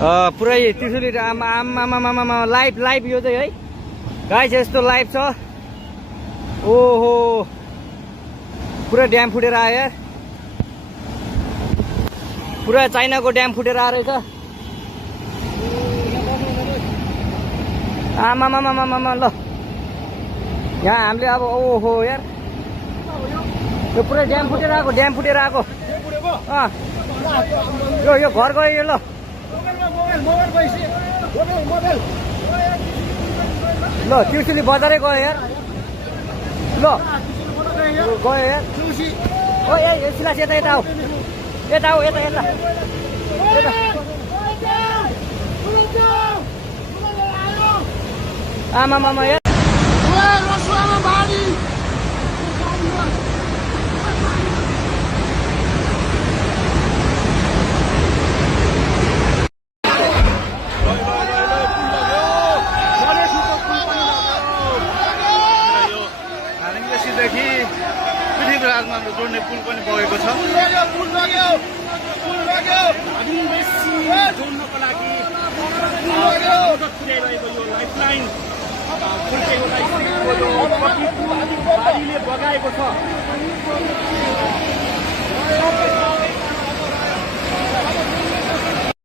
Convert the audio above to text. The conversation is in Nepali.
पुरै त्रिशुली आमा लाइभ यो चाहिँ है गाइस यस्तो लाइभ छ। ओहो पुरा ड्याम फुटेर आयो यार, पुरा चाइनाको ड्याम फुटेर आएर रहेछ। आमा ल यहाँ हामीले अब ओहो यार यो पुरै ड्याम फुटेर आएको यो घर गयो यो। ल ल त्रिशुली बजारै गयो यार। ल गयो यार। ओ ए सिलास यता आऊ यता आमा यार जोड्ने पुल पनि बगेको छ। जोड्नको लागि मद्दत पुर्याइरहेको यो लाइफलाइन बाढीले बगाएको छ।